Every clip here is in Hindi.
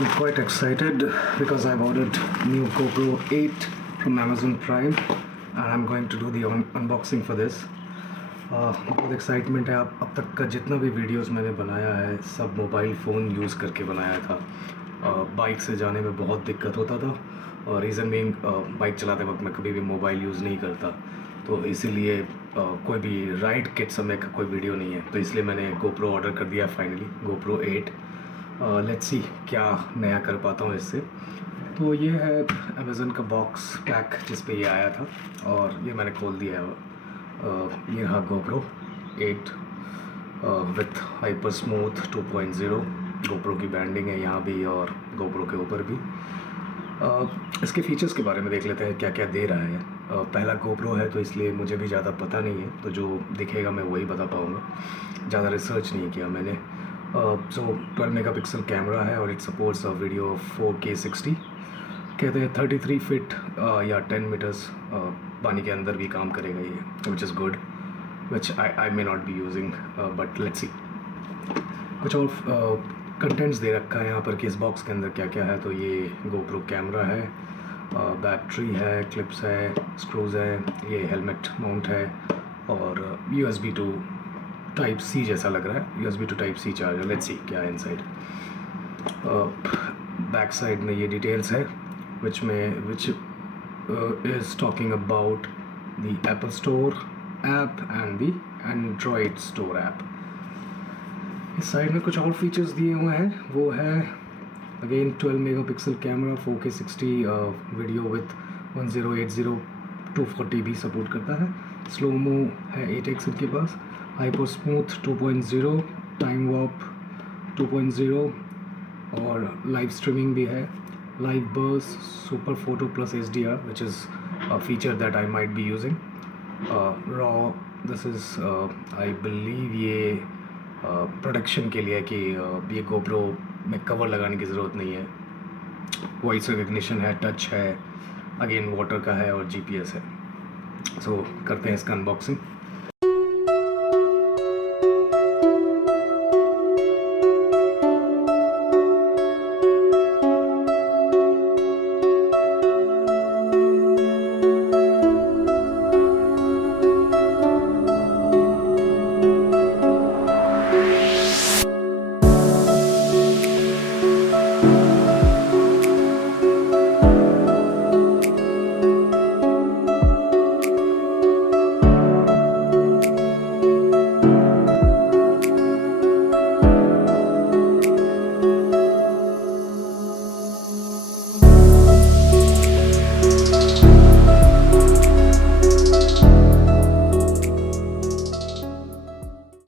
I'm quite excited because I've ordered new GoPro 8 from Amazon Prime and I'm going to do the unboxing for this. बहुत एक्साइटमेंट है। अब तक का जितना भी वीडियोस मैंने बनाया है सब मोबाइल फ़ोन यूज़ करके बनाया था। बाइक से जाने में बहुत दिक्कत होता था और रीज़न बीइंग बाइक चलाते वक्त मैं कभी भी मोबाइल यूज़ नहीं करता, तो इसीलिए कोई भी राइड के समय का कोई वीडियो नहीं है, तो इसलिए मैंने GoPro ऑर्डर कर दिया फाइनली, GoPro 8। लेट्स सी क्या नया कर पाता हूँ इससे। तो ये है अमेज़न का बॉक्स पैक जिस पे ये आया था और ये मैंने खोल दिया है। ये रहा GoPro 8 with hyper smooth 2.0। GoPro की ब्रांडिंग है यहाँ भी और GoPro के ऊपर भी। इसके फीचर्स के बारे में देख लेते हैं क्या क्या दे रहा है। पहला GoPro है तो इसलिए मुझे भी ज़्यादा पता नहीं है, तो जो दिखेगा मैं वही बता पाऊँगा। ज़्यादा रिसर्च नहीं किया मैंने। सो 12 मेगापिक्सल कैमरा है और it supports a video 4K 60। कहते हैं 33 फीट या 10 मीटर्स पानी के अंदर भी काम करेगा ये, which is good, which I may not be using, but let's see. कुछ और कंटेंट्स दे रखा है यहाँ पर कि इस बॉक्स के अंदर क्या क्या है। तो ये GoPro कैमरा है, बैटरी है, क्लिप्स है, स्क्रूज है, ये हेलमेट माउंट है और USB to Type C जैसा लग रहा है, USB to Type C charger. Let's see क्या है इनसाइड। बैक साइड में ये डिटेल्स है which is talking about the Apple Store app and the Android Store app। इस साइड में कुछ और फीचर्स दिए हुए हैं, वो है again 12 megapixel camera, 4K 60 video with 1080 240 भी सपोर्ट करता है। स्लोमो है 8x इनके पास, हाइपर स्मूथ 2.0, टाइम वॉर्प 2.0 और लाइव स्ट्रीमिंग भी है, live burst, super photo plus HDR which is a feature that I might be using। raw this is I believe ये प्रोडक्शन के लिए कि ये GoPro में कवर लगाने की ज़रूरत नहीं है। वॉइस रिकग्निशन है, टच है, अगेन वाटर का है और GPS है। सो करते हैं इसका अनबॉक्सिंग।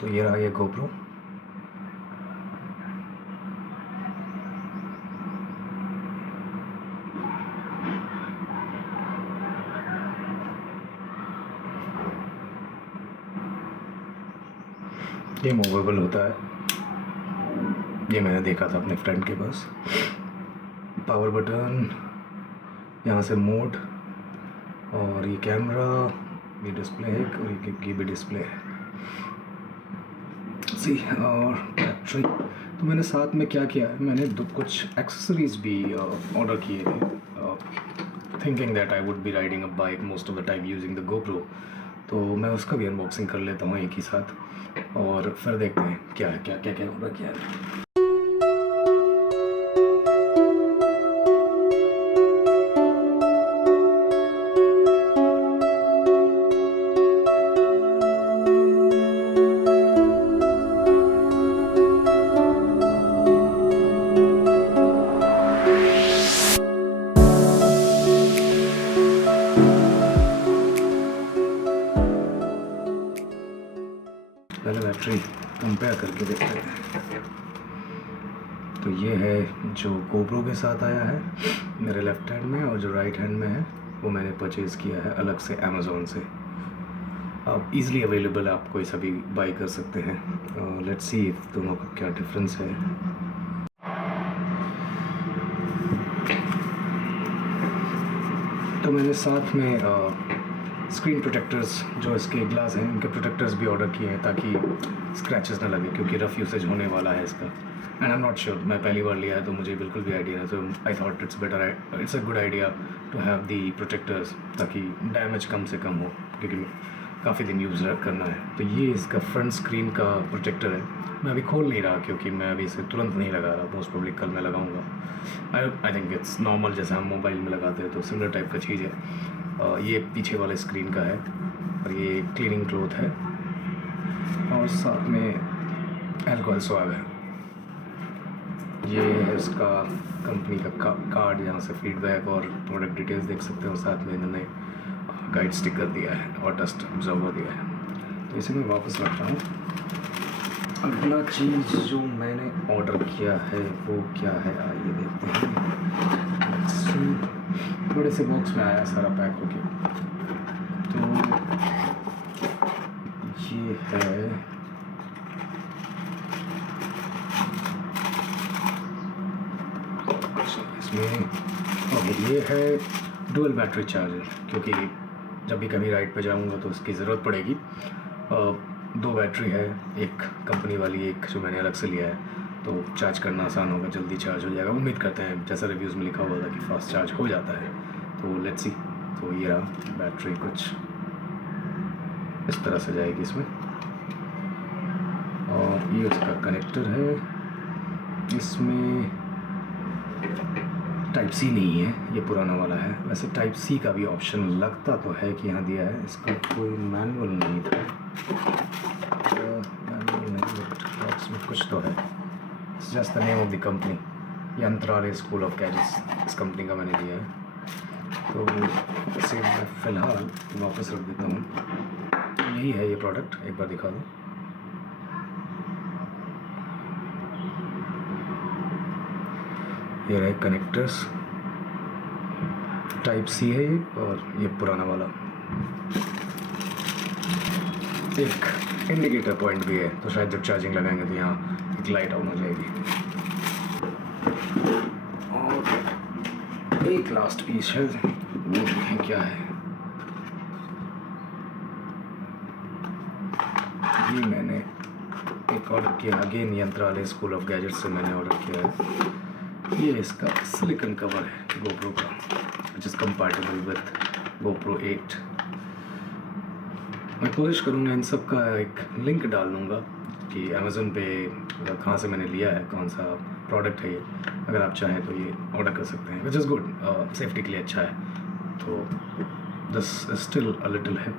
तो ये रहा ये GoPro। ये मूवेबल होता है, ये मैंने देखा था अपने फ्रेंड के पास। पावर बटन, यहाँ से मोड और ये कैमरा, ये डिस्प्ले है और ये भी डिस्प्ले है सी, और बैटरी। तो मैंने साथ में क्या किया है, मैंने कुछ एक्सेसरीज भी ऑर्डर किए थे, thinking that I would be riding a bike most of the time using the GoPro। तो मैं उसका भी अनबॉक्सिंग कर लेता हूँ एक ही साथ और फिर देखते हैं क्या है, क्या ऑर्डर किया है। पहले बैटरी कंपेयर करके देखते हैं। तो ये है जो GoPro के साथ आया है मेरे लेफ़्ट हैंड में, और जो राइट हैंड में है वो मैंने परचेज़ किया है अलग से अमेज़ोन से। आप ईज़िली अवेलेबल है, आप कोई सा भी बाई कर सकते हैं। लेट्स सी दोनों का क्या डिफरेंस है। तो मैंने साथ में स्क्रीन प्रोटेक्टर्स जो इसके ग्लास हैं इनके प्रोटेक्टर्स भी ऑर्डर किए हैं ताकि स्क्रैचेस ना लगे, क्योंकि रफ़ यूसेज होने वाला है इसका। And I am not sure, मैं पहली बार लिया है तो मुझे बिल्कुल भी आइडिया नहीं, तो I thought it's a good idea to have the protectors ताकि डैमेज कम से कम हो, क्योंकि काफ़ी दिन यूज़ करना है। तो ये इसका फ्रंट स्क्रीन का प्रोटेक्टर है। मैं अभी खोल नहीं रहा क्योंकि मैं अभी इसे तुरंत नहीं लगा रहा, मोस्ट प्रोबेबली कल मैं लगाऊंगा। आई थिंक इट्स नॉर्मल, जैसा हम मोबाइल में लगाते हैं तो सिमिलर टाइप का चीज़ है। ये पीछे वाले स्क्रीन का है और ये क्लीनिंग क्लॉथ है और साथ में अल्कोहल स्वाब है। ये है इसका कंपनी का कार्ड, यहाँ से फीडबैक और प्रोडक्ट डिटेल्स देख सकते हो। साथ में इन्होंने गाइड स्टिकर दिया है और डस्ट ऑब्जर्वर दिया है। तो इसे मैं वापस रख रहा हूँ। अगला चीज़ जो मैंने ऑर्डर किया है वो क्या है, आइए देखते हैं। बड़े से बॉक्स में आया सारा पैक होके। तो ये है इसमें, ओके, ये है डुअल बैटरी चार्जर, क्योंकि जब भी कभी राइड पे जाऊंगा तो इसकी ज़रूरत पड़ेगी। 2 बैटरी है, एक कंपनी वाली, एक जो मैंने अलग से लिया है, तो चार्ज करना आसान होगा, जल्दी चार्ज हो जाएगा। उम्मीद करते हैं, जैसा रिव्यूज़ में लिखा हुआ था कि फास्ट चार्ज हो जाता है, तो लेट्स सी। तो ये रहा बैटरी, कुछ इस तरह से जाएगी इसमें। और ये उसका कनेक्टर है। इसमें टाइप सी नहीं है, ये पुराना वाला है। वैसे टाइप सी का भी ऑप्शन लगता तो है कि यहाँ दिया है, इसका कोई मैनुअल नहीं था। मैनुअल नहीं, बट बॉक्स में कुछ तो है। It's just the name of the company, Yantralay school of gadgets, इस कंपनी का मैंने लिया है। तो इसे मैं फ़िलहाल वापस रख देता हूँ। यही है ये प्रोडक्ट, एक बार दिखा दूँ। ये रहे कनेक्टर्स, टाइप सी है ये, और ये पुराना वाला। एक इंडिकेटर पॉइंट भी है, तो शायद जब चार्जिंग लगाएंगे तो यहाँ एक लाइट ऑन हो जाएगी। और एक लास्ट पीस है, वो देखें क्या है। ये मैंने एक ऑर्डर किया, again Yantralay school of gadgets से मैंने ऑर्डर किया है। ये इसका सिलिकॉन कवर है GoPro का, which is compatible with GoPro 8। मैं कोशिश करूँगा इन सब का एक लिंक डाल दूँगा कि अमेज़न पे कहाँ से मैंने लिया है, कौन सा प्रोडक्ट है ये। अगर आप चाहें तो ये ऑर्डर कर सकते हैं, विच इज़ गुड, सेफ्टी के लिए अच्छा है। तो दिस स्टिल अ लिटिल है,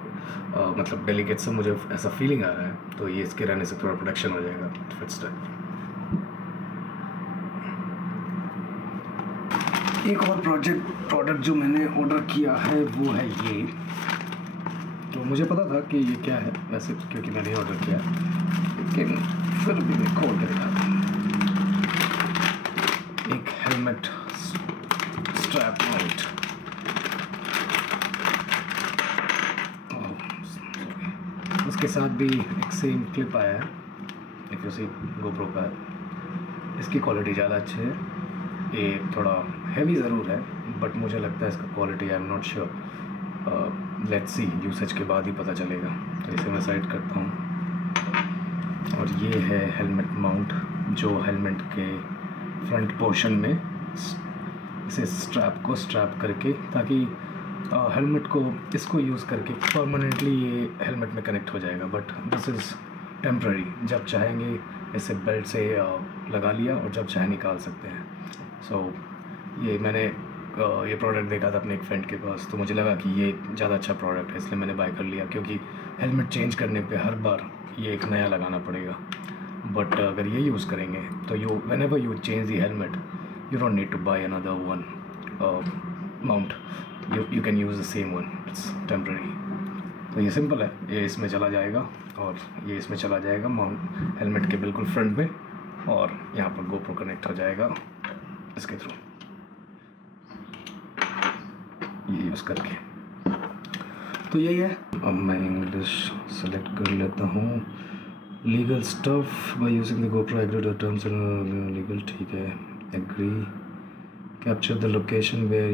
मतलब डेलिकेट सा मुझे ऐसा फीलिंग आ रहा है, तो ये इसके रहने से थोड़ा प्रोटेक्शन हो जाएगा। फिट्स एक और प्रोडक्ट जो मैंने ऑर्डर किया है वो है ये। तो मुझे पता था कि ये क्या है वैसे, क्योंकि मैंने ही ऑर्डर किया, लेकिन फिर भी मैं खोल कर दिखाता हूँ। एक हेलमेट स्ट्रैप माउंट, उसके साथ भी एक सेम क्लिप आया है, इफ यू सी GoPro का। इसकी क्वालिटी ज़्यादा अच्छी है, ये थोड़ा हैवी ज़रूर है, बट मुझे लगता है इसका quality, I am not sure, let's see, usage के बाद ही पता चलेगा। तो इसे मैं साइड करता हूँ। और ये है हेलमेट माउंट, जो हेलमेट के फ्रंट पोर्शन में इसे स्ट्रैप करके, ताकि हेलमेट को इसको यूज़ करके परमानेंटली ये हेलमेट में कनेक्ट हो जाएगा। बट दिस इज़ टेम्प्ररी, जब चाहेंगे इसे बेल्ट से लगा लिया और जब चाहे निकाल सकते हैं। सो ये मैंने ये प्रोडक्ट देखा था अपने एक फ्रेंड के पास, तो मुझे लगा कि ये ज़्यादा अच्छा प्रोडक्ट है, इसलिए मैंने बाय कर लिया। क्योंकि हेलमेट चेंज करने पे हर बार ये एक नया लगाना पड़ेगा, बट अगर ये यूज़ करेंगे तो whenever you change the helmet, you don't need to buy another one mount. You can use the same one. It's temporary. तो ये सिंपल है, ये इसमें चला जाएगा और ये इसमें चला जाएगा माउंट हेलमेट के बिल्कुल फ्रंट में, और यहाँ पर GoPro कनेक्ट हो जाएगा इसके थ्रू, ये यूज़ करके। तो यही है। अब मैं इंग्लिश सेलेक्ट कर लेता हूँ। Legal stuff by using the GoPro, agree to terms and legal, ठीक है, agree. Capture the location where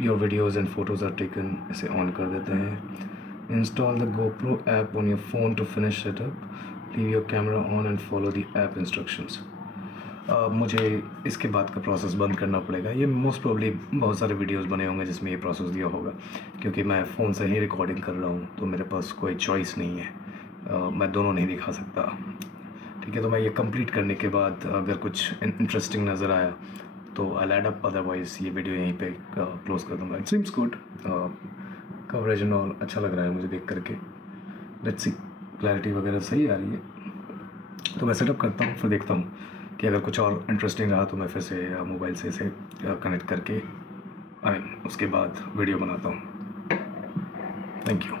your videos and photos are taken, इसे ऑन कर देते हैं। Install the GoPro app on your phone to finish setup. Leave your camera on and follow the app instructions. मुझे इसके बाद का प्रोसेस बंद करना पड़ेगा. ये मोस्ट प्रोबेबली बहुत सारे वीडियोस बने होंगे जिसमें ये प्रोसेस दिया होगा, क्योंकि मैं फ़ोन से ही रिकॉर्डिंग कर रहा हूँ तो मेरे पास कोई चॉइस नहीं है. मैं दोनों नहीं दिखा सकता. ठीक है, तो मैं ये कंप्लीट करने के बाद अगर कुछ इंटरेस्टिंग नज़र आया तो आई ऐड अप, अदरवाइज़ ये वीडियो यहीं पे क्लोज़ कर दूँगा. It seems good, coverage and all अच्छा लग रहा है मुझे देख करके. लेट्स सी, क्लैरिटी वगैरह सही आ रही है. तो मैं सेटअप करता हूँ, फिर देखता हूँ कि अगर कुछ और इंटरेस्टिंग रहा तो मैं फिर से मोबाइल से इसे कनेक्ट करके उसके बाद वीडियो बनाता हूँ. Thank you.